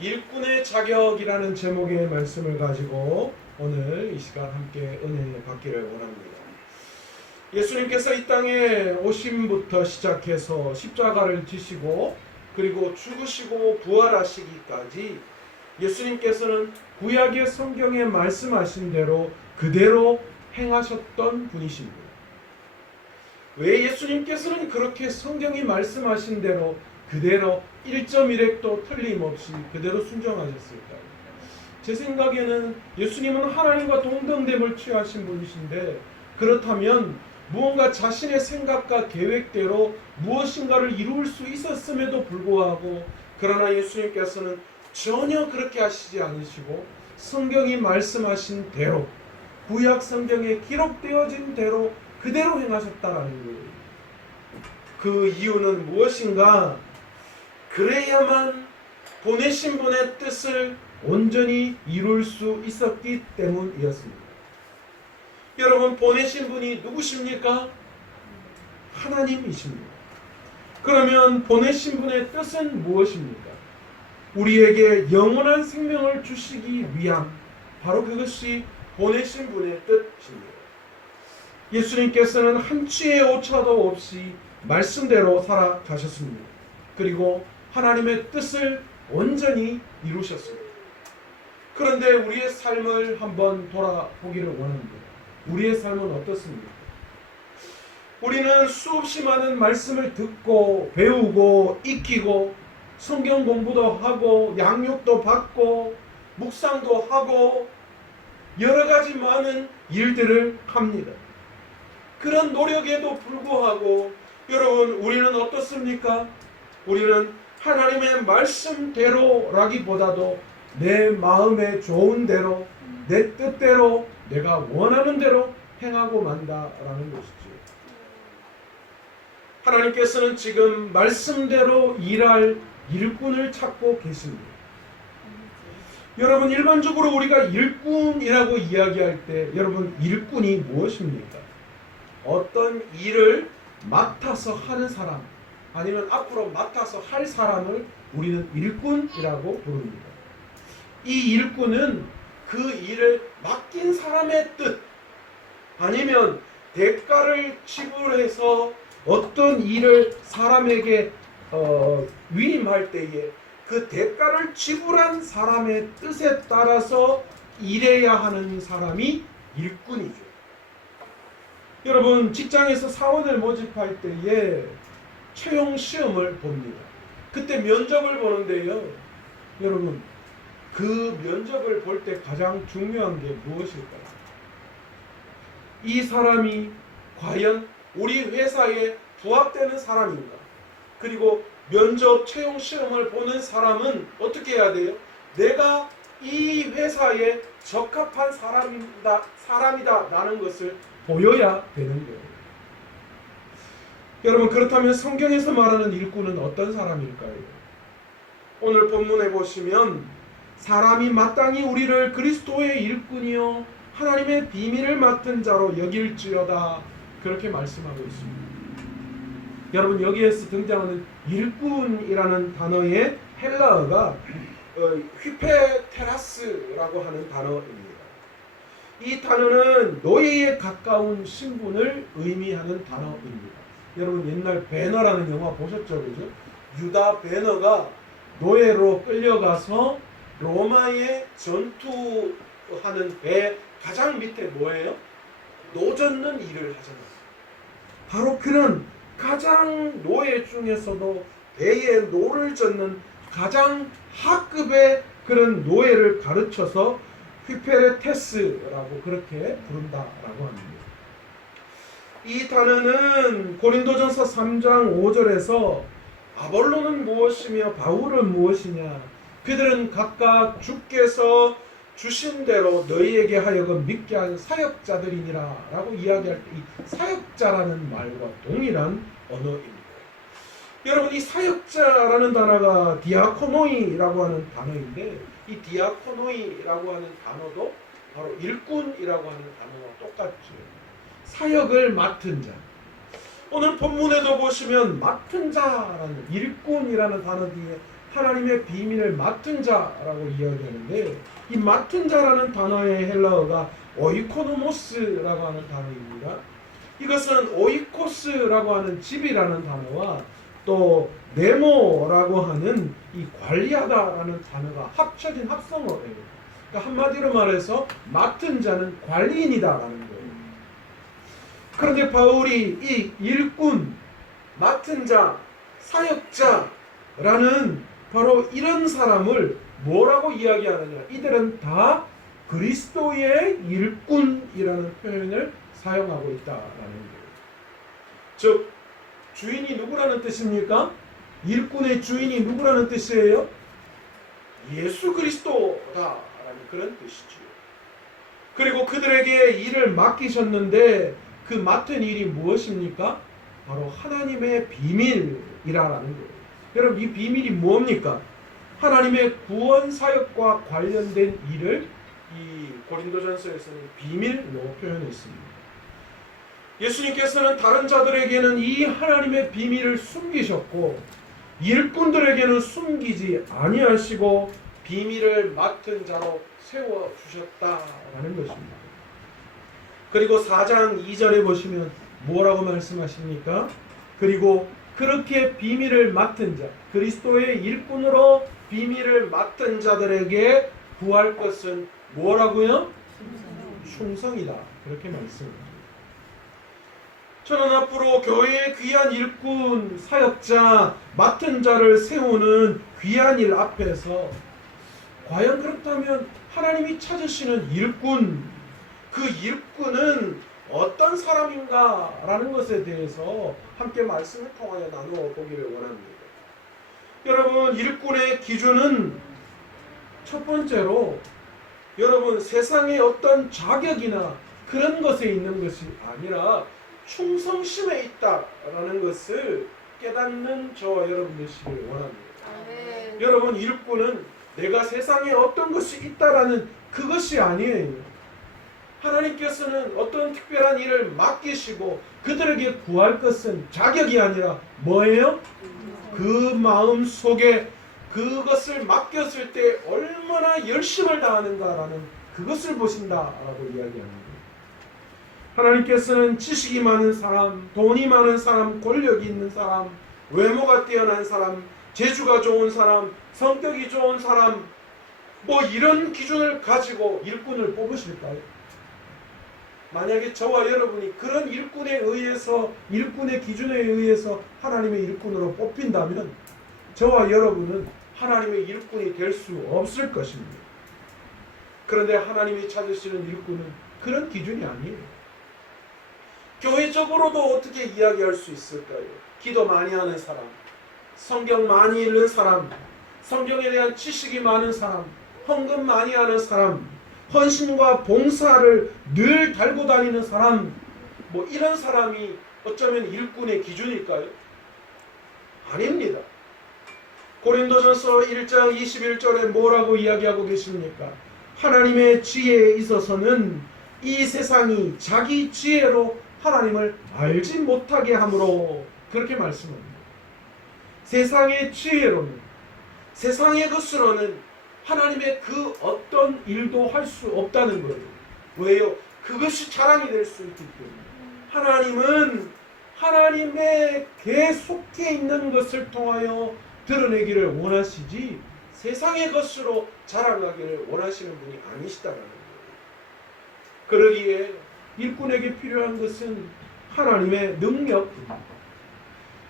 일꾼의 자격이라는 제목의 말씀을 가지고 오늘 이 시간 함께 은혜 받기를 원합니다. 예수님께서 이 땅에 오심부터 시작해서 십자가를 지시고 그리고 죽으시고 부활하시기까지 예수님께서는 구약의 성경에 말씀하신 대로 그대로 행하셨던 분이십니다. 왜 예수님께서는 그렇게 성경이 말씀하신 대로 그대로 1.1획도 틀림없이 그대로 순종하셨을까요? 제 생각에는 예수님은 하나님과 동등됨을 취하신 분이신데, 그렇다면 무언가 자신의 생각과 계획대로 무엇인가를 이룰 수 있었음에도 불구하고, 그러나 예수님께서는 전혀 그렇게 하시지 않으시고 성경이 말씀하신 대로, 구약 성경에 기록되어진 대로 그대로 행하셨다라는 거예요. 그 이유는 무엇인가? 그래야만 보내신 분의 뜻을 온전히 이룰 수 있었기 때문이었습니다. 여러분, 보내신 분이 누구십니까? 하나님이십니다. 그러면 보내신 분의 뜻은 무엇입니까? 우리에게 영원한 생명을 주시기 위함, 바로 그것이 보내신 분의 뜻입니다. 예수님께서는 한치의 오차도 없이 말씀대로 살아가셨습니다. 그리고 하나님의 뜻을 온전히 이루셨습니다. 그런데 우리의 삶을 한번 돌아보기를 원합니다. 우리의 삶은 어떻습니까? 우리는 수없이 많은 말씀을 듣고 배우고 익히고 성경 공부도 하고 양육도 받고 묵상도 하고 여러 가지 많은 일들을 합니다. 그런 노력에도 불구하고 여러분, 우리는 어떻습니까? 우리는 하나님의 말씀대로라기보다도 내 마음에 좋은 대로, 내 뜻대로, 내가 원하는 대로 행하고 만다라는 것이죠. 하나님께서는 지금 말씀대로 일할 일꾼을 찾고 계십니다. 여러분, 일반적으로 우리가 일꾼이라고 이야기할 때 여러분, 일꾼이 무엇입니까? 어떤 일을 맡아서 하는 사람, 아니면 앞으로 맡아서 할 사람을 우리는 일꾼이라고 부릅니다. 이 일꾼은 그 일을 맡긴 사람의 뜻, 아니면 대가를 지불해서 어떤 일을 사람에게 위임할 때에 그 대가를 지불한 사람의 뜻에 따라서 일해야 하는 사람이 일꾼이죠. 여러분, 직장에서 사원을 모집할 때에 채용 시험을 봅니다. 그때 면접을 보는데요, 여러분, 그 면접을 볼 때 가장 중요한 게 무엇일까요? 이 사람이 과연 우리 회사에 부합되는 사람인가? 그리고 면접 채용 시험을 보는 사람은 어떻게 해야 돼요? 내가 이 회사에 적합한 사람이다 라는 것을 보여야 되는 거예요. 여러분, 그렇다면 성경에서 말하는 일꾼은 어떤 사람일까요? 오늘 본문에 보시면 사람이 마땅히 우리를 그리스도의 일꾼이요 하나님의 비밀을 맡은 자로 여길지어다, 그렇게 말씀하고 있습니다. 여러분, 여기에서 등장하는 일꾼이라는 단어의 헬라어가 휘페테라스라고 하는 단어입니다. 이 단어는 노예에 가까운 신분을 의미하는 단어입니다. 여러분, 옛날 배너라는 영화 보셨죠? 그죠? 유다 배너가 노예로 끌려가서 로마에 전투하는 배 가장 밑에 뭐예요? 노 젓는 일을 하잖아요. 바로 그런 가장 노예 중에서도 배에 노를 젓는 가장 하급의 그런 노예를 가르쳐서 휘페레테스라고 그렇게 부른다라고 합니다. 이 단어는 고린도전서 3장 5절에서 아볼로는 무엇이며 바울은 무엇이냐, 그들은 각각 주께서 주신 대로 너희에게 하여금 믿게 한 사역자들이니라 라고 이야기할 때 이 사역자라는 말과 동일한 언어입니다. 여러분, 이 사역자라는 단어가 디아코노이라고 하는 단어인데, 이 디아코노이라고 하는 단어도 바로 일꾼이라고 하는 단어와 똑같죠. 사역을 맡은 자. 오늘 본문에도 보시면 맡은 자라는, 일꾼이라는 단어 뒤에 하나님의 비밀을 맡은 자라고 이야기하는데, 이 맡은 자라는 단어의 헬라어가 오이코노모스라고 하는 단어입니다. 이것은 오이코스라고 하는 집이라는 단어와 또 네모라고 하는 이 관리하다라는 단어가 합쳐진 합성어예요. 그러니까 한마디로 말해서 맡은 자는 관리인이다라는 거예요. 그런데 바울이 이 일꾼, 맡은 자, 사역자라는 바로 이런 사람을 뭐라고 이야기하느냐? 이들은 다 그리스도의 일꾼이라는 표현을 사용하고 있다라는 거예요. 즉, 주인이 누구라는 뜻입니까? 일꾼의 주인이 누구라는 뜻이에요? 예수 그리스도다라는 그런 뜻이지요. 그리고 그들에게 일을 맡기셨는데 그 맡은 일이 무엇입니까? 바로 하나님의 비밀이라는 거예요. 여러분, 이 비밀이 뭡니까? 하나님의 구원 사역과 관련된 일을 이 고린도전서에서는 비밀로 표현했습니다. 예수님께서는 다른 자들에게는 이 하나님의 비밀을 숨기셨고 일꾼들에게는 숨기지 아니하시고 비밀을 맡은 자로 세워주셨다라는 것입니다. 그리고 4장 2절에 보시면 뭐라고 말씀하십니까? 그리고 그렇게 비밀을 맡은 자, 그리스도의 일꾼으로 비밀을 맡은 자들에게 구할 것은 뭐라고요? 충성이다. 그렇게 말씀합니다. 저는 앞으로 교회의 귀한 일꾼, 사역자, 맡은 자를 세우는 귀한 일 앞에서 과연 그렇다면 하나님이 찾으시는 일꾼, 그 일꾼은 어떤 사람인가 라는 것에 대해서 함께 말씀을 통하여 나누어 보기를 원합니다. 여러분, 일꾼의 기준은 첫 번째로 여러분 세상에 어떤 자격이나 그런 것에 있는 것이 아니라 충성심에 있다라는 것을 깨닫는 저와 여러분 되시길 원합니다. 여러분, 일꾼은 내가 세상에 어떤 것이 있다라는 그것이 아니에요. 하나님께서는 어떤 특별한 일을 맡기시고 그들에게 구할 것은 자격이 아니라 뭐예요? 그 마음 속에 그것을 맡겼을 때 얼마나 열심을 다하는가라는 그것을 보신다라고 이야기합니다. 하나님께서는 지식이 많은 사람, 돈이 많은 사람, 권력이 있는 사람, 외모가 뛰어난 사람, 재주가 좋은 사람, 성격이 좋은 사람, 뭐 이런 기준을 가지고 일꾼을 뽑으실까요? 만약에 저와 여러분이 그런 일꾼에 의해서, 일꾼의 기준에 의해서 하나님의 일꾼으로 뽑힌다면 저와 여러분은 하나님의 일꾼이 될 수 없을 것입니다. 그런데 하나님이 찾으시는 일꾼은 그런 기준이 아니에요. 교회적으로도 어떻게 이야기할 수 있을까요? 기도 많이 하는 사람, 성경 많이 읽는 사람, 성경에 대한 지식이 많은 사람, 헌금 많이 하는 사람, 헌신과 봉사를 늘 달고 다니는 사람, 뭐 이런 사람이 어쩌면 일꾼의 기준일까요? 아닙니다. 고린도전서 1장 21절에 뭐라고 이야기하고 계십니까? 하나님의 지혜에 있어서는 이 세상이 자기 지혜로 하나님을 알지 못하게 함으로, 그렇게 말씀합니다. 세상의 지혜로는, 세상의 것으로는 하나님의 그 어떤 일도 할 수 없다는 거예요. 왜요? 그것이 자랑이 될 수 있기 때문에. 하나님은 하나님에게 속해 있는 것을 통하여 드러내기를 원하시지 세상의 것으로 자랑하기를 원하시는 분이 아니시다라는 거예요. 그러기에 일꾼에게 필요한 것은 하나님의 능력입니다.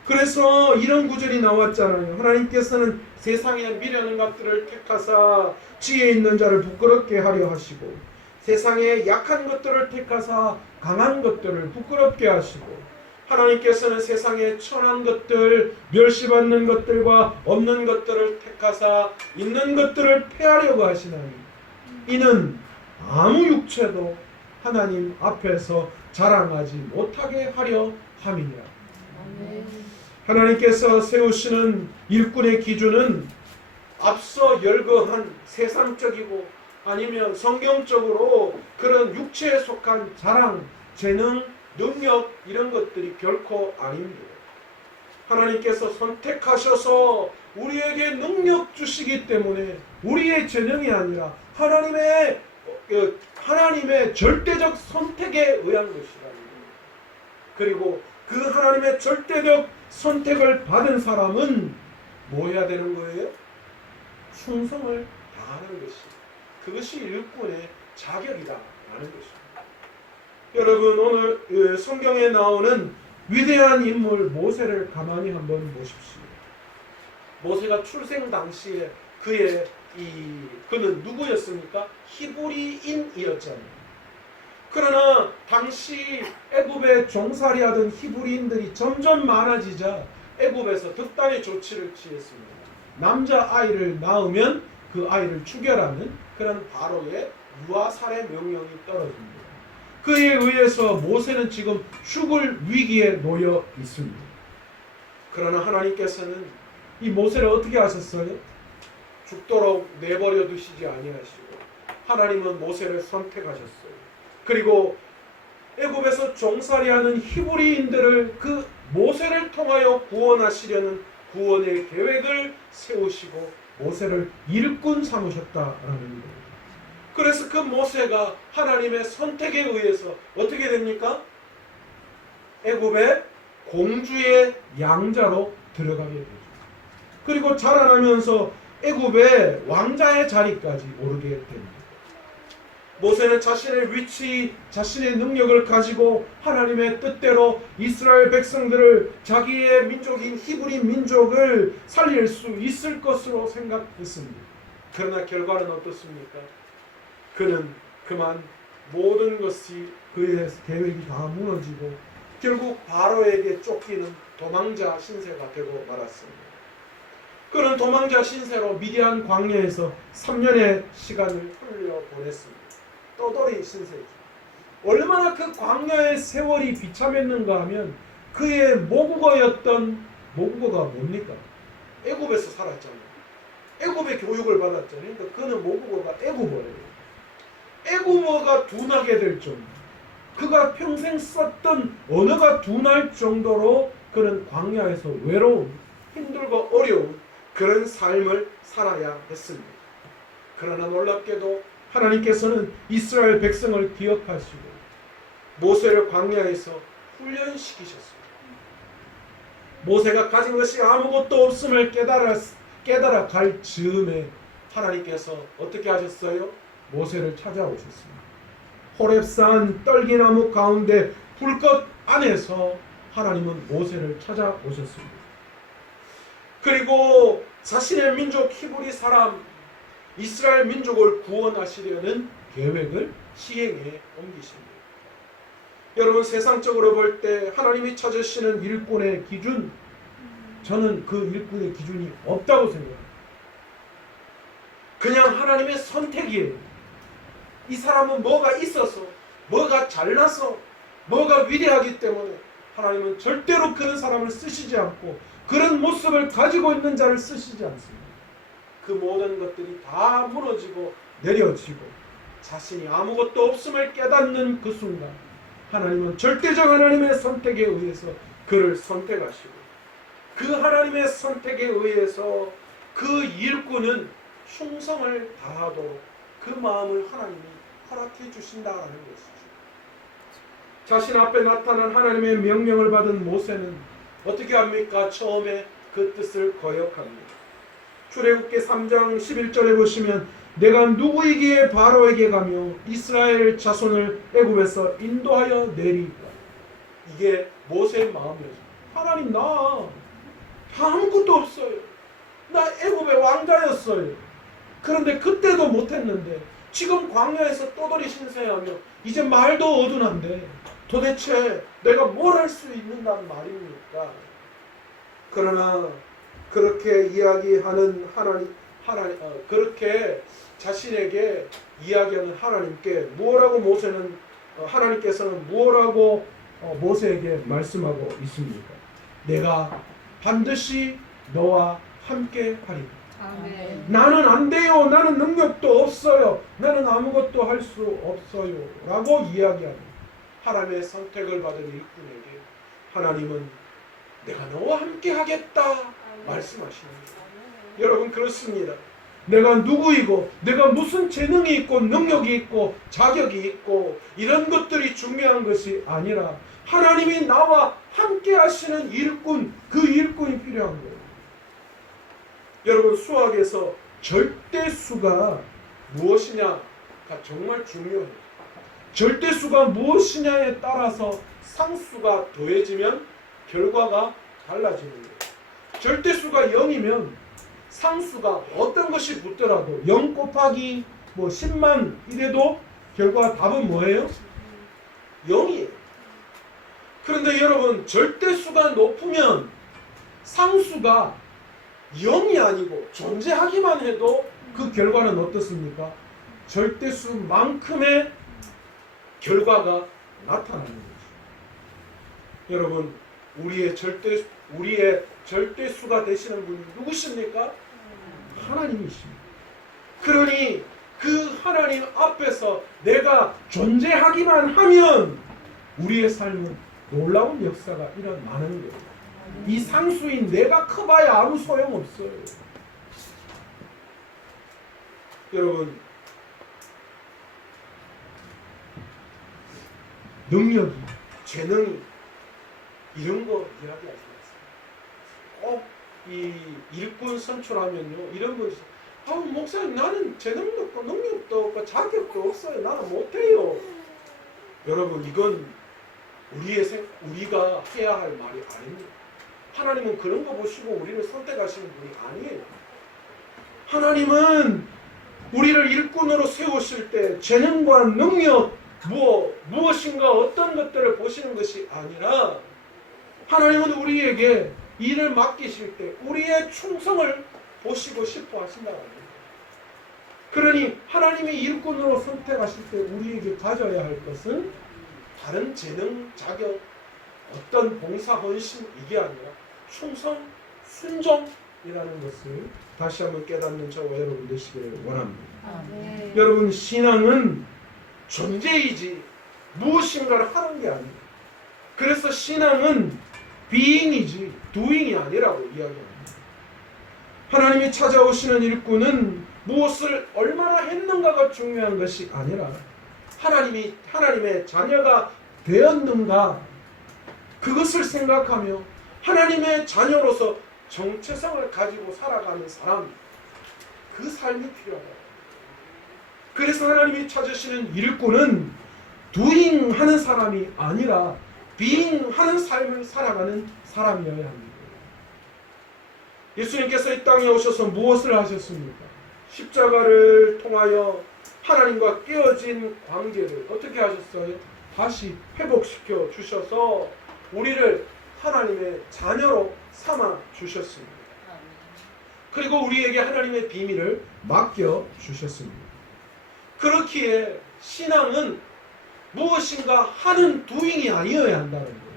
그래서 이런 구절이 나왔잖아요. 하나님께서는 세상에 미련한 것들을 택하사 지혜 있는 자를 부끄럽게 하려 하시고, 세상에 약한 것들을 택하사 강한 것들을 부끄럽게 하시고, 하나님께서는 세상에 천한 것들, 멸시받는 것들과 없는 것들을 택하사 있는 것들을 폐하려고 하시나니 이는 아무 육체도 하나님 앞에서 자랑하지 못하게 하려 함이니라. 하나님께서 세우시는 일꾼의 기준은 앞서 열거한 세상적이고 아니면 성경적으로 그런 육체에 속한 자랑, 재능, 능력 이런 것들이 결코 아닙니다. 하나님께서 선택하셔서 우리에게 능력 주시기 때문에 우리의 재능이 아니라 하나님의 절대적 선택에 의한 것이라는 거예요. 그리고 그 하나님의 절대적 선택을 받은 사람은 뭐 해야 되는 거예요? 충성을 다하는 것이, 그것이 일꾼의 자격이다라는 것입니다. 여러분, 오늘 성경에 나오는 위대한 인물 모세를 가만히 한번 보십시오. 모세가 출생 당시에 그는 누구였습니까? 히브리인이었잖아요. 그러나 당시 애굽에 종살이하던 히브리인들이 점점 많아지자 애굽에서 극단의 조치를 취했습니다. 남자아이를 낳으면 그 아이를 죽여라는 그런 바로의 유아살해 명령이 떨어집니다. 그에 의해서 모세는 지금 죽을 위기에 놓여 있습니다. 그러나 하나님께서는 이 모세를 어떻게 하셨어요? 죽도록 내버려 두시지 아니하시고 하나님은 모세를 선택하셨어요. 그리고 애굽에서 종살이하는 히브리인들을 그 모세를 통하여 구원하시려는 구원의 계획을 세우시고 모세를 일꾼 삼으셨다라는 거예요. 그래서 그 모세가 하나님의 선택에 의해서 어떻게 됩니까? 애굽의 공주의 양자로 들어가게 되죠. 그리고 자라나면서 애굽의 왕자의 자리까지 오르게 됩니다. 모세는 자신의 위치, 자신의 능력을 가지고 하나님의 뜻대로 이스라엘 백성들을, 자기의 민족인 히브리 민족을 살릴 수 있을 것으로 생각했습니다. 그러나 결과는 어떻습니까? 그는 그만 모든 것이 그의 계획이 다 무너지고 결국 바로에게 쫓기는 도망자 신세가 되고 말았습니다. 그는 도망자 신세로 미디안 광야에서 3년의 시간을 흘려보냈습니다. 떠돌이 신세죠. 얼마나 그 광야의 세월이 비참했는가 하면 그의 모국어였던, 모국어가 뭡니까? 애굽에서 살았잖아요. 애굽의 교육을 받았잖아요. 그러니까 그는 모국어가 애굽어예요. 애굽어가 둔하게 될 정도, 그가 평생 썼던 언어가 둔할 정도로 그는 광야에서 외로운, 힘들고 어려운 그런 삶을 살아야 했습니다. 그러나 놀랍게도 하나님께서는 이스라엘 백성을 기억하시고 모세를 광야에서 훈련시키셨습니다. 모세가 가진 것이 아무것도 없음을 깨달아 갈 즈음에 하나님께서 어떻게 하셨어요? 모세를 찾아오셨습니다. 호렙산 떨기나무 가운데 불꽃 안에서 하나님은 모세를 찾아오셨습니다. 그리고 자신의 민족 히브리 사람 이스라엘 민족을 구원하시려는 계획을 시행에 옮기십니다. 여러분, 세상적으로 볼 때 하나님이 찾으시는 일꾼의 기준, 저는 그 일꾼의 기준이 없다고 생각합니다. 그냥 하나님의 선택이에요. 이 사람은 뭐가 있어서, 뭐가 잘나서, 뭐가 위대하기 때문에 하나님은 절대로 그런 사람을 쓰시지 않고 그런 모습을 가지고 있는 자를 쓰시지 않습니다. 그 모든 것들이 다 무너지고 내려지고 자신이 아무것도 없음을 깨닫는 그 순간 하나님은 절대적 하나님의 선택에 의해서 그를 선택하시고 그 하나님의 선택에 의해서 그 일꾼은 충성을 다하도록 그 마음을 하나님이 허락해 주신다라는 것이죠. 자신 앞에 나타난 하나님의 명령을 받은 모세는 어떻게 합니까? 처음에 그 뜻을 거역합니다. 출애굽기 3장 11절에 보시면 내가 누구이기에 바로에게 가며 이스라엘 자손을 애굽에서 인도하여 내리까. 이게 모세의 마음이었어요. 하나님, 나 아무것도 없어요. 나 애굽의 왕자였어요. 그런데 그때도 못했는데 지금 광야에서 떠돌이 신세하며 이제 말도 어둔한데 도대체 내가 뭘 할 수 있는단 말입니까? 그러나 그렇게 이야기하는 그렇게 자신에게 이야기하는 하나님께 하나님께서는 뭐라고 모세에게 말씀하고 있습니까? 내가 반드시 너와 함께 하리라. 아멘. 나는 안 돼요. 나는 능력도 없어요. 나는 아무것도 할 수 없어요. 라고 이야기하는 하나님의 선택을 받은 일꾼에게 하나님은 내가 너와 함께 하겠다 말씀하시는 거예요. 여러분 그렇습니다. 내가 누구이고 내가 무슨 재능이 있고 능력이 있고 자격이 있고 이런 것들이 중요한 것이 아니라 하나님이 나와 함께 하시는 일꾼, 그 일꾼이 필요한 거예요. 여러분 수학에서 절대수가 무엇이냐가 정말 중요해요. 절대수가 무엇이냐에 따라서 상수가 더해지면 결과가 달라지는 거예요. 절대수가 0이면 상수가 어떤 것이 붙더라도 0 곱하기 10만 이래도 결과 답은 뭐예요? 0이에요. 그런데 여러분 절대수가 높으면 상수가 0이 아니고 존재하기만 해도 그 결과는 어떻습니까? 절대수만큼의 결과가 나타나는 거죠. 여러분 우리의 절대수가 되시는 분이 누구십니까? 하나님이십니다. 그러니 그 하나님 앞에서 내가 존재하기만 하면 우리의 삶은 놀라운 역사가 일어나는 거예요. 이 상수인 내가 커봐야 아무 소용없어요. 여러분 능력이, 재능이 이런 거 이야기하지 마세요. 이 일꾼 선출하면요 이런 거 있어요. 목사님 나는 재능도 없고 능력도 없고 자격도 없어요. 나는 못해요. 여러분 이건 우리가 해야 할 말이 아닙니다. 하나님은 그런 거 보시고 우리를 선택하시는 분이 아니에요. 하나님은 우리를 일꾼으로 세우실 때 재능과 능력 무엇인가 어떤 것들을 보시는 것이 아니라 하나님은 우리에게 일을 맡기실 때 우리의 충성을 보시고 싶어 하신다는 거예요. 그러니 하나님이 일꾼으로 선택하실 때 우리에게 가져야 할 것은 다른 재능, 자격, 어떤 봉사, 헌신 이게 아니라 충성, 순종이라는 것을 다시 한번 깨닫는 저와 여러분 되시기를 원합니다. 네. 여러분 신앙은 존재이지 무엇인가를 하는 게 아니에요. 그래서 신앙은 being이지 doing이 아니라고 이야기합니다. 하나님이 찾아오시는 일꾼은 무엇을 얼마나 했는가가 중요한 것이 아니라 하나님의 자녀가 되었는가 그것을 생각하며 하나님의 자녀로서 정체성을 가지고 살아가는 사람, 그 삶이 필요하다. 그래서 하나님이 찾으시는 일꾼은 doing 하는 사람이 아니라 being 하는 삶을 살아가는 사람이어야 합니다. 예수님께서 이 땅에 오셔서 무엇을 하셨습니까? 십자가를 통하여 하나님과 깨어진 관계를 어떻게 하셨어요? 다시 회복시켜 주셔서 우리를 하나님의 자녀로 삼아 주셨습니다. 그리고 우리에게 하나님의 비밀을 맡겨 주셨습니다. 그렇기에 신앙은 무엇인가 하는 doing이 아니어야 한다는 거예요.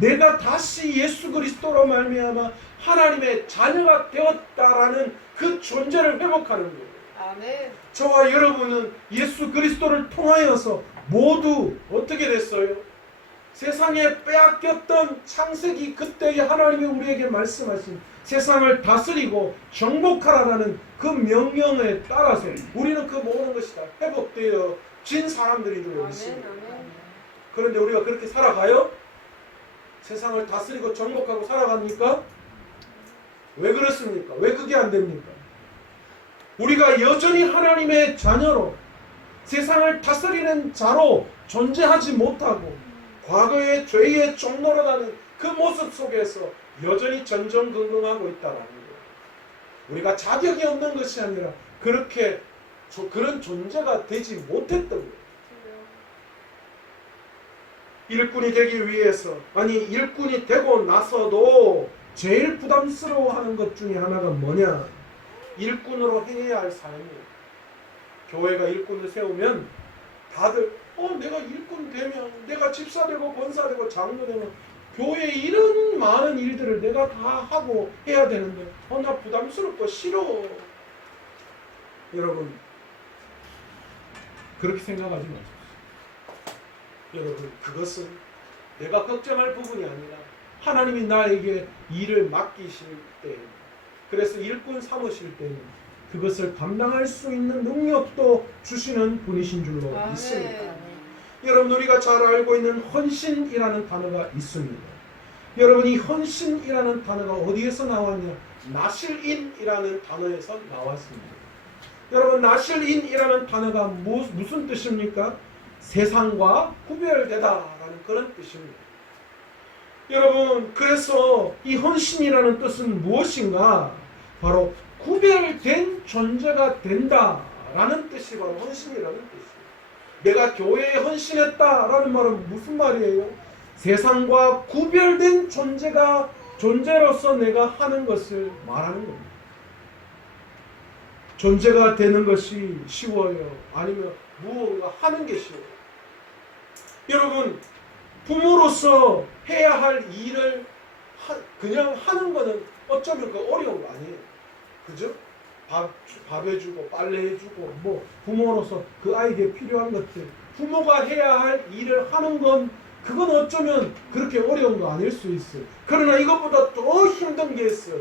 내가 다시 예수 그리스도로 말미암아 하나님의 자녀가 되었다라는 그 존재를 회복하는 거예요. 아멘. 저와 여러분은 예수 그리스도를 통하여서 모두 어떻게 됐어요? 세상에 빼앗겼던 창세기 그때의 하나님이 우리에게 말씀하신 세상을 다스리고 정복하라는 그 명령에 따라서 우리는 그 모든 것이 다 회복되어진 사람들이 되어 있습니다. 그런데 우리가 그렇게 살아가요? 세상을 다스리고 정복하고 살아갑니까? 왜 그렇습니까? 왜 그게 안 됩니까? 우리가 여전히 하나님의 자녀로 세상을 다스리는 자로 존재하지 못하고 과거의 죄의 종노릇하는 그 모습 속에서 여전히 전전긍긍하고 있다는 거예요. 우리가 자격이 없는 것이 아니라 그런 존재가 되지 못했던 거예요. 일꾼이 되기 위해서 일꾼이 되고 나서도 제일 부담스러워하는 것 중에 하나가 뭐냐? 일꾼으로 행해야 할 삶이에요. 교회가 일꾼을 세우면 다들 내가 일꾼 되면 내가 집사 되고 권사 되고 장로 되면 교회에 이런 많은 일들을 내가 다 하고 해야 되는데 나 부담스럽고 싫어. 여러분 그렇게 생각하지 마십시오. 여러분 그것은 내가 걱정할 부분이 아니라 하나님이 나에게 일을 맡기실 때 그래서 일꾼 삼으실 때는 그것을 감당할 수 있는 능력도 주시는 분이신 줄로 믿습니다. 여러분, 우리가 잘 알고 있는 헌신이라는 단어가 있습니다. 여러분, 이 헌신이라는 단어가 어디에서 나왔냐? 나실인이라는 단어에서 나왔습니다. 여러분, 나실인이라는 단어가 무슨 뜻입니까? 세상과 구별되다라는 그런 뜻입니다. 여러분, 그래서 이 헌신이라는 뜻은 무엇인가? 바로 구별된 존재가 된다라는 뜻이 바로 헌신이라는 뜻이에요. 내가 교회에 헌신했다라는 말은 무슨 말이에요? 세상과 구별된 존재로서 내가 하는 것을 말하는 겁니다. 존재가 되는 것이 쉬워요? 아니면 무언가 하는 게 쉬워요? 여러분, 부모로서 해야 할 일을 그냥 하는 거는 어쩌면 그 어려운 거 아니에요. 그죠? 밥 해주고 빨래 해주고 뭐 부모로서 그 아이에게 필요한 것들, 부모가 해야 할 일을 하는 건 그건 어쩌면 그렇게 어려운 거 아닐 수 있어요. 그러나 이것보다 더 힘든 게 있어요.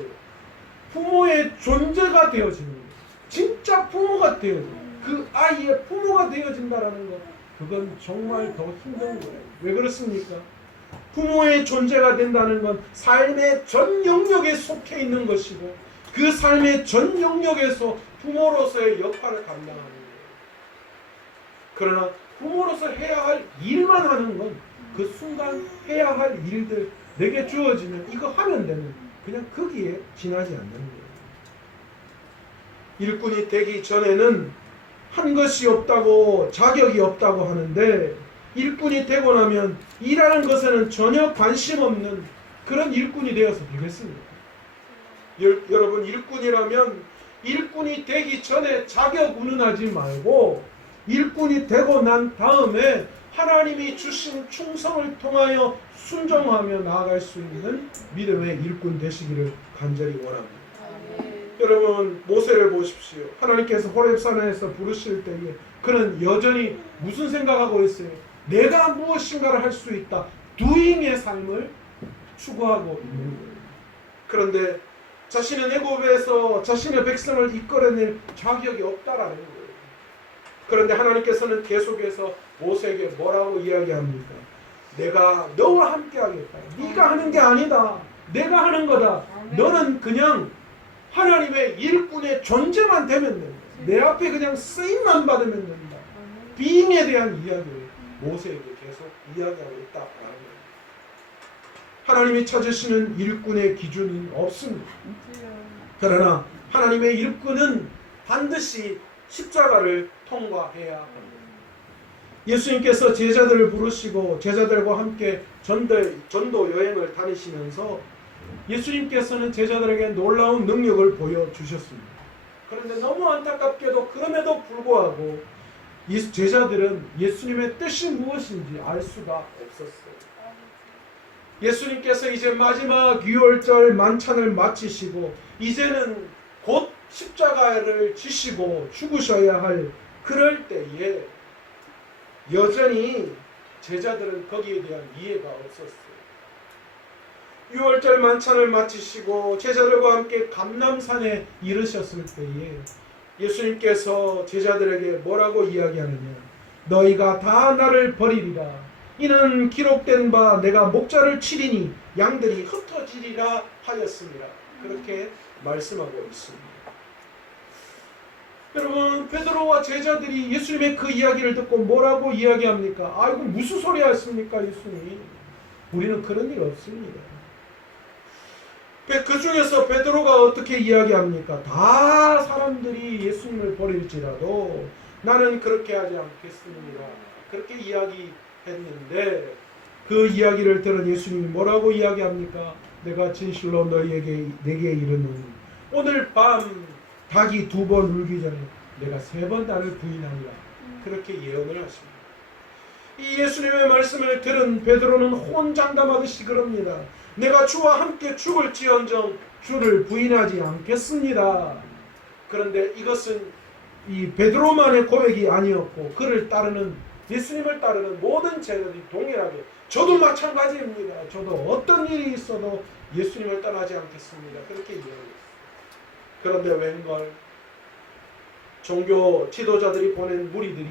부모의 존재가 되어지는 거예요. 진짜 부모가 되어지는 거예요. 그 아이의 부모가 되어진다라는 것, 그건 정말 더 힘든 거예요. 왜 그렇습니까? 부모의 존재가 된다는 건 삶의 전 영역에 속해 있는 것이고, 그 삶의 전 영역에서 부모로서의 역할을 감당하는 거예요. 그러나 부모로서 해야 할 일만 하는 건 그 순간 해야 할 일들 내게 주어지면 이거 하면 되는, 그냥 거기에 지나지 않는 거예요. 일꾼이 되기 전에는 한 것이 없다고, 자격이 없다고 하는데, 일꾼이 되고 나면 일하는 것에는 전혀 관심 없는 그런 일꾼이 되어서 되겠습니까? 여러분, 일꾼이라면 일꾼이 되기 전에 자격 운운하지 말고 일꾼이 되고 난 다음에 하나님이 주신 충성을 통하여 순종하며 나아갈 수 있는 믿음의 일꾼 되시기를 간절히 원합니다. 여러분, 모세를 보십시오. 하나님께서 호렙산에서 부르실 때에 그는 여전히 무슨 생각하고 있어요? 내가 무엇인가를 할 수 있다. doing의 삶을 추구하고 있는 거예요. 그런데 자신은 애굽에서 자신의 백성을 이끌어낼 자격이 없다라는 거예요. 그런데 하나님께서는 계속해서 모세에게 뭐라고 이야기합니까? 내가 너와 함께 하겠다. 네가 하는 게 아니다. 내가 하는 거다. 너는 그냥 하나님의 일꾼의 존재만 되면 된다. 내 앞에 그냥 쓰임만 받으면 된다. being에 대한 이야기를 모세에게 계속 이야기하고 있다라는 거예요. 하나님이 찾으시는 일꾼의 기준은 없습니다. 그러나 하나님의 일꾼은 반드시 십자가를 통과해야 합니다. 예수님께서 제자들을 부르시고 제자들과 함께 전도 여행을 다니시면서 예수님께서는 제자들에게 놀라운 능력을 보여주셨습니다. 그런데 너무 안타깝게도 그럼에도 불구하고 제자들은 예수님의 뜻이 무엇인지 알 수가 없었어요. 예수님께서 이제 마지막 유월절 만찬을 마치시고 이제는 곧 십자가를 지시고 죽으셔야 할 그럴 때에 여전히 제자들은 거기에 대한 이해가 없었어요. 유월절 만찬을 마치시고 제자들과 함께 감람산에 이르셨을 때에 예수님께서 제자들에게 뭐라고 이야기하느냐? 너희가 다 나를 버리리라. 이는 기록된 바 내가 목자를 치리니 양들이 흩어지리라 하였습니다. 그렇게 말씀하고 있습니다. 여러분, 베드로와 제자들이 예수님의 그 이야기를 듣고 뭐라고 이야기합니까? 아이고, 무슨 소리 하십니까, 예수님? 우리는 그런 일 없습니다. 그 중에서 베드로가 어떻게 이야기합니까? 다 사람들이 예수님을 버릴지라도 나는 그렇게 하지 않겠습니다. 그렇게 이야기했는데 그 이야기를 들은 예수님이 뭐라고 이야기합니까? 내가 진실로 너희에게 내게 이르노니 오늘 밤 닭이 2번 울기 전에 내가 3번 나를 부인하리라. 그렇게 예언을 하십니다. 이 예수님의 말씀을 들은 베드로는 혼장담하듯이 그럽니다. 내가 주와 함께 죽을지언정 주를 부인하지 않겠습니다. 그런데 이것은 이 베드로만의 고백이 아니었고 그를 따르는 예수님을 따르는 모든 제자들이 동일하게 저도 마찬가지입니다. 저도 어떤 일이 있어도 예수님을 떠나지 않겠습니다. 그렇게 이야기했어요. 그런데 웬걸 종교 지도자들이 보낸 무리들이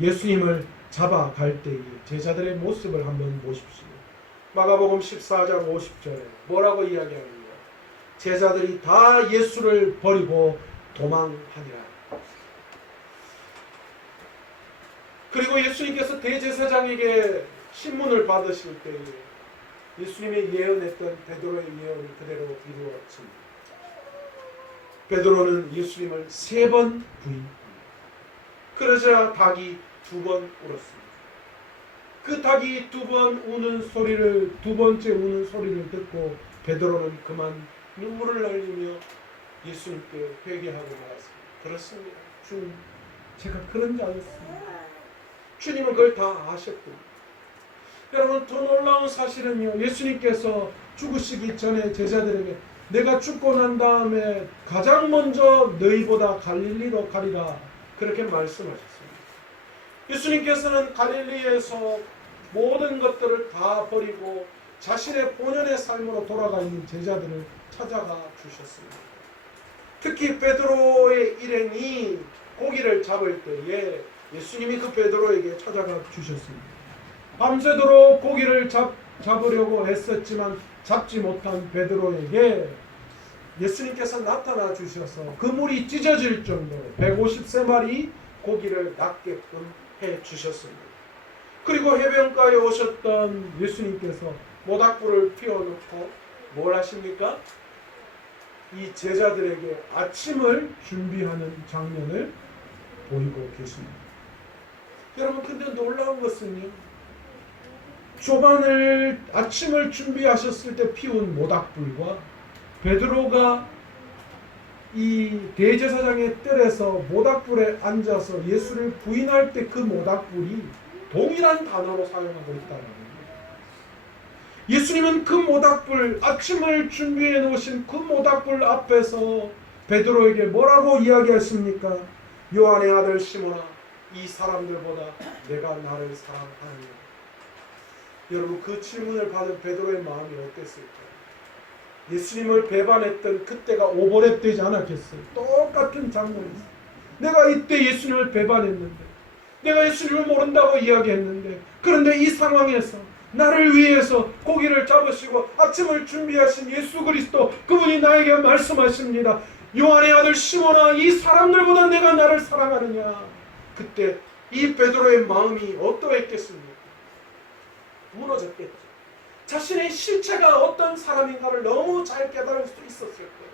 예수님을 잡아갈 때에 제자들의 모습을 한번 보십시오. 마가복음 14장 50절에 뭐라고 이야기합니까? 제자들이 다 예수를 버리고 도망하니라. 그리고 예수님께서 대제사장에게 신문을 받으실 때에 예수님의 예언했던 베드로의 예언을 그대로 이루어집니다. 베드로는 예수님을 3번 부인합니다. 그러자 닭이 2번 울었습니다. 그 닭이 2번 우는 소리를, 2번째 우는 소리를 듣고 베드로는 그만 눈물을 흘리며 예수님께 회개하고 나왔습니다. 그렇습니다. 주님, 제가 그런 자였습니다. 주님은 그걸 다 아셨군요. 여러분, 더 놀라운 사실은요, 예수님께서 죽으시기 전에 제자들에게 내가 죽고 난 다음에 가장 먼저 너희보다 갈릴리로 가리라, 그렇게 말씀하셨습니다. 예수님께서는 갈릴리에서 모든 것들을 다 버리고 자신의 본연의 삶으로 돌아가 있는 제자들을 찾아가 주셨습니다. 특히 베드로의 일행이 고기를 잡을 때에 예수님이 그 베드로에게 찾아가 주셨습니다. 밤새도록 고기를 잡으려고 애썼지만 잡지 못한 베드로에게 예수님께서 나타나 주셔서 그물이 찢어질 정도로 150세마리 고기를 낚게끔 해 주셨습니다. 그리고 해변가에 오셨던 예수님께서 모닥불을 피워놓고 뭘 하십니까? 이 제자들에게 아침을 준비하는 장면을 보이고 계십니다. 여러분, 근데 놀라운 것은요, 아침을 준비하셨을 때 피운 모닥불과 베드로가 이 대제사장의 뜰에서 모닥불에 앉아서 예수를 부인할 때 그 모닥불이 동일한 단어로 사용하고 있다는 겁니다. 예수님은 그 모닥불, 아침을 준비해 놓으신 그 모닥불 앞에서 베드로에게 뭐라고 이야기하십니까? 요한의 아들 시몬아, 이 사람들보다 내가 나를 사랑하느냐? 여러분, 그 질문을 받은 베드로의 마음이 어땠을까요? 예수님을 배반했던 그때가 오버랩 되지 않았겠어요? 똑같은 장면이었어요. 내가 이때 예수님을 배반했는데, 내가 예수님을 모른다고 이야기했는데, 그런데 이 상황에서 나를 위해서 고기를 잡으시고 아침을 준비하신 예수 그리스도, 그분이 나에게 말씀하십니다. 요한의 아들 시몬아, 이 사람들보다 내가 나를 사랑하느냐? 그때 이 베드로의 마음이 어떠했겠습니까? 무너졌겠죠. 자신의 실체가 어떤 사람인가를 너무 잘 깨달을 수 있었을 거예요.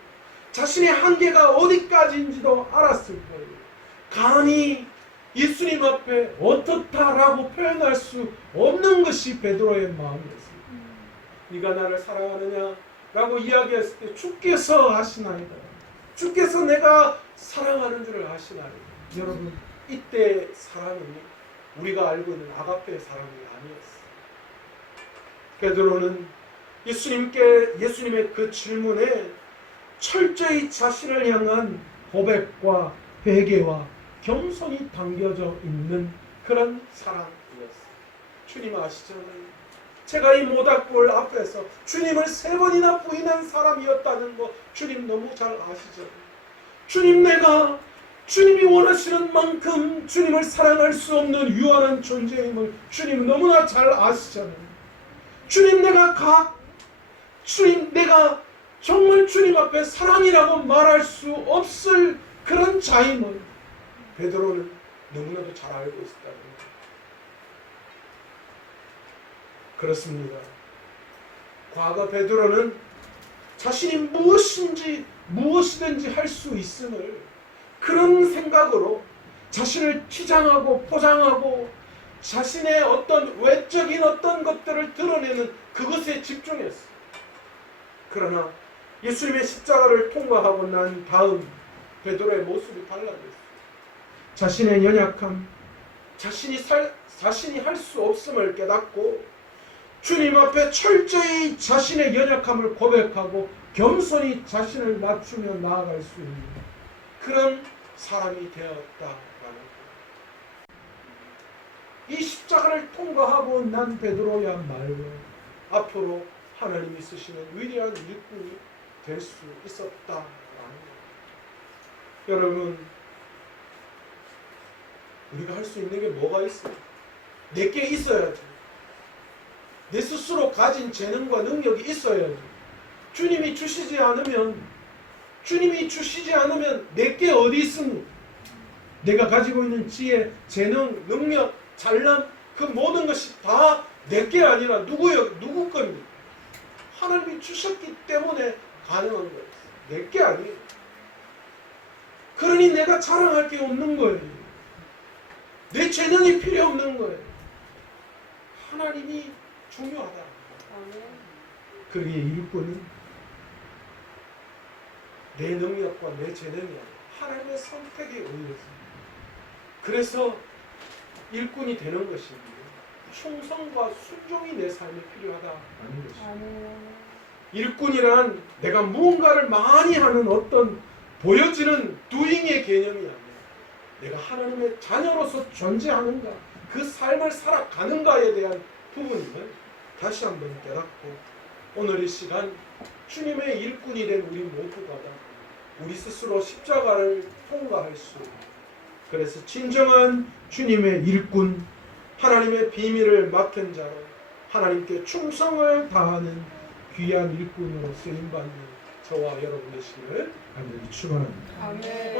자신의 한계가 어디까지인지도 알았을 거예요. 감히 예수님 앞에 어떻다라고 표현할 수 없는 것이 베드로의 마음이었어요. 네가 나를 사랑하느냐? 라고 이야기했을 때 주께서 아시나이다. 주께서 내가 사랑하는 줄을 아시나이다. 여러분, 이때 사랑은요, 우리가 알고 있는 아가페의 사랑이 아니었어요. 베드로는 예수님의 그 질문에 철저히 자신을 향한 고백과 회개와 겸손이 담겨져 있는 그런 사랑이었어요. 주님 아시잖아요. 제가 이 모닥불 앞에서 주님을 3번이나 부인한 사람이었다는 거 주님 너무 잘 아시잖아요. 주님, 내가 주님이 원하시는 만큼 주님을 사랑할 수 없는 유한한 존재임을 주님 너무나 잘 아시잖아요. 주님, 내가 정말 주님 앞에 사랑이라고 말할 수 없을 그런 자임을 베드로는 너무나도 잘 알고 있었다는 거예요. 그렇습니다. 과거 베드로는 자신이 무엇이든지 할 수 있음을 그런 생각으로 자신을 치장하고 포장하고 자신의 어떤 외적인 어떤 것들을 드러내는 그것에 집중했어요. 그러나 예수님의 십자가를 통과하고 난 다음 베드로의 모습이 달라졌어요. 자신의 연약함, 자신이 할 수 없음을 깨닫고 주님 앞에 철저히 자신의 연약함을 고백하고 겸손히 자신을 낮추며 나아갈 수 있는 그런 사람이 되었다라는 거예요. 이 십자가를 통과하고 난 베드로야말로 앞으로 하나님이 쓰시는 위대한 일꾼이 될 수 있었다라는 거예요. 여러분, 우리가 할 수 있는 게 뭐가 있어요? 내게 있어야죠. 내 스스로 가진 재능과 능력이 있어야죠. 주님이 주시지 않으면 내게 어디 있습니까? 내가 가지고 있는 지혜, 재능, 능력, 잘남, 그 모든 것이 다 내게 아니라 누구 겁니까? 하나님이 주셨기 때문에 가능한 거예요. 내게 아니에요. 그러니 내가 자랑할 게 없는 거예요. 내 재능이 필요 없는 거예요. 하나님이 중요하다. 그게 일꾼은 내 능력과 내 재능이 아니라 하나님의 선택에 의해서. 그래서 일꾼이 되는 것입니다. 충성과 순종이 내 삶에 필요하다는 것입니다. 일꾼이란 내가 무언가를 많이 하는 어떤 보여지는 doing의 개념이 아니라 내가 하나님의 자녀로서 존재하는가, 그 삶을 살아가는가에 대한 부분임을 다시 한번 깨닫고 오늘 이 시간 주님의 일꾼이 된 우리 모두가 우리 스스로 십자가를 통과할 수 있는, 그래서 진정한 주님의 일꾼, 하나님의 비밀을 맡은 자로 하나님께 충성을 다하는 귀한 일꾼으로 쓰임받는 저와 여러분 되시기를 간절히 축원합니다. 아멘.